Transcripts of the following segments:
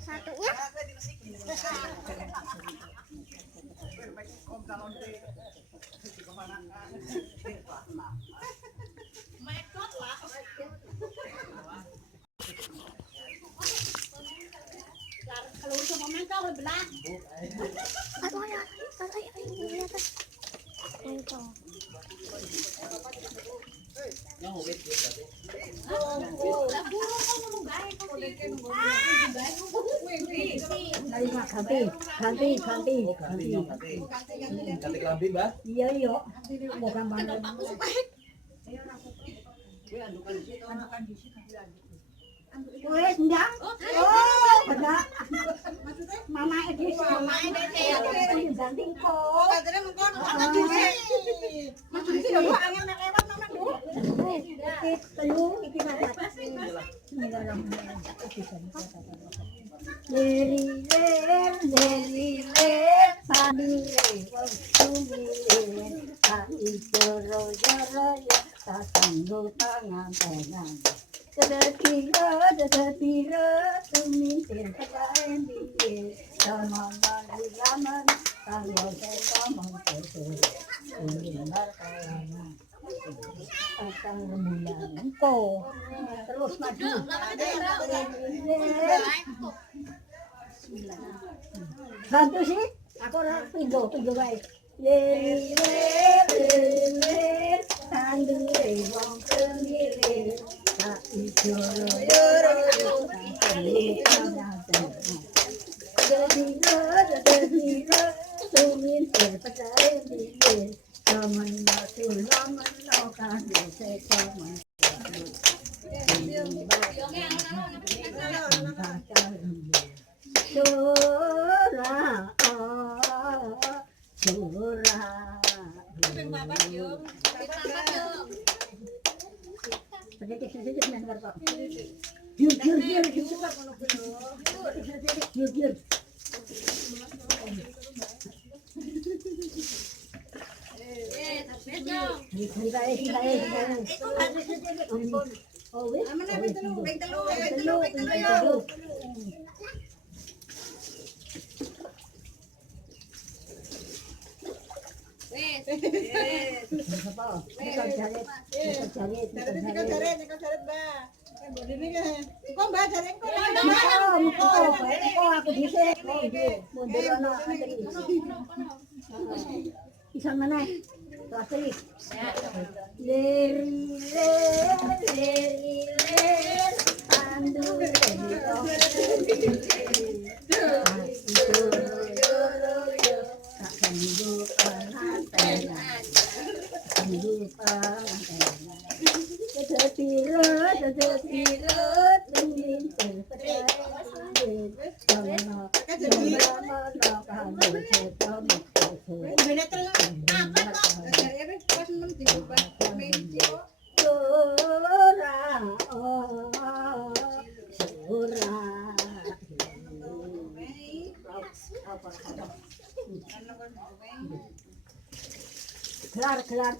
satunya. Kalau sama mereka belah. Aduh ya, ini atas. Itu. Ganti kelambi, Mbak. Iya iya. Bukan mana. Wes ndang. Oh, benar. Mama itu ganti kok. Katanya mengkon ana dhisik. Mas dhisik lho angel nek lewat mama dulu. Iki telu iki banget. Leri padire wong sumile saijoro joro ya tatanggo tangan-tangan. Dedepiro tumintir kadaen biye sama laman kalau saya mau terus undang kalangan akan rembulan engkau terus maju bantu sih aku orang pindah baik tandure wong sendiri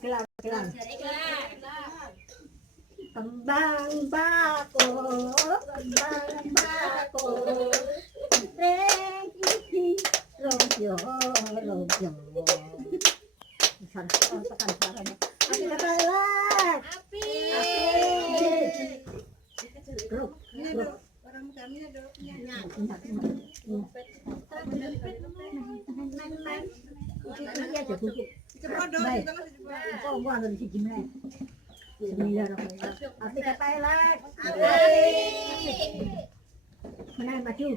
Kelar. Kembang bako, rengki rojo. Tekan suaranya. Api kepelet. Api. Grup. Orang kami ada Baik. Kok gua ada di sini. Bismillahirrahmanirrahim. Api kepelet. Mana maju?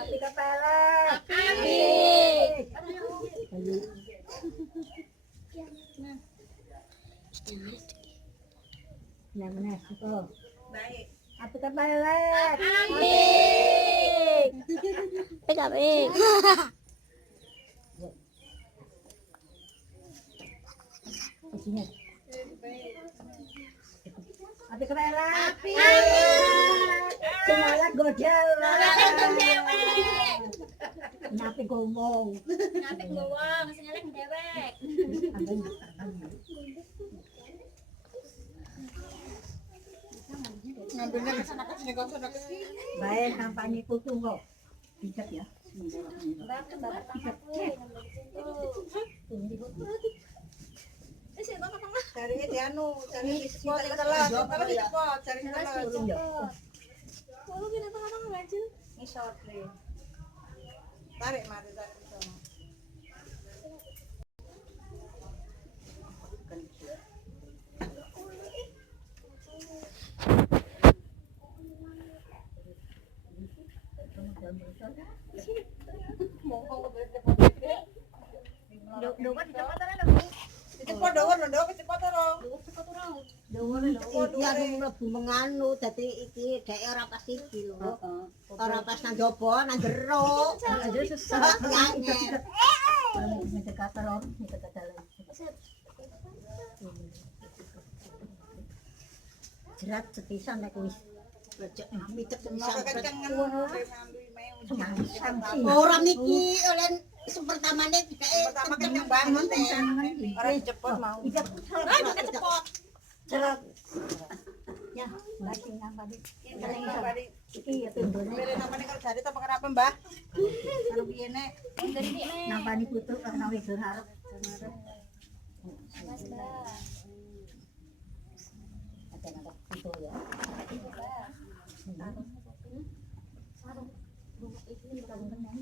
Api kepelet. Mana itu? baik. Api kepelet. Pegang. Sini. Api kepelet. Semangat godel. Napi ngomong. Senyalek dewek. Ngambilnya ke sana ke sini. Baik kampanye kutu kok. Pijat ya. Mbak pertama Cari di anu, cari di spot yang telat. Apa di spot? Cari yang telat. Ini short nih. Tarik mari tarik ke sana. Cepat dawar lho, ndok cepat ora. Iki aku mlebu menganu dadi iki dhek ora pas iki lho. Ora pas nang jaba, nang jero. Aja susah. Jerat sepisan nek wis becek mitek sepisan. Ora niki olen pertamane dikake Pertama kenceng banget ya. Ora cepet mau. cepot. Jerat. Ya, lagi nambah dik. Iki ya tundone. Beli namanya kalau jadi apa kenapa Mbah? Kalau biene Nambah ni putu karena wis harap. Mas Mbak. Ada putu ya. Sarung. Rumah ini bukan menang.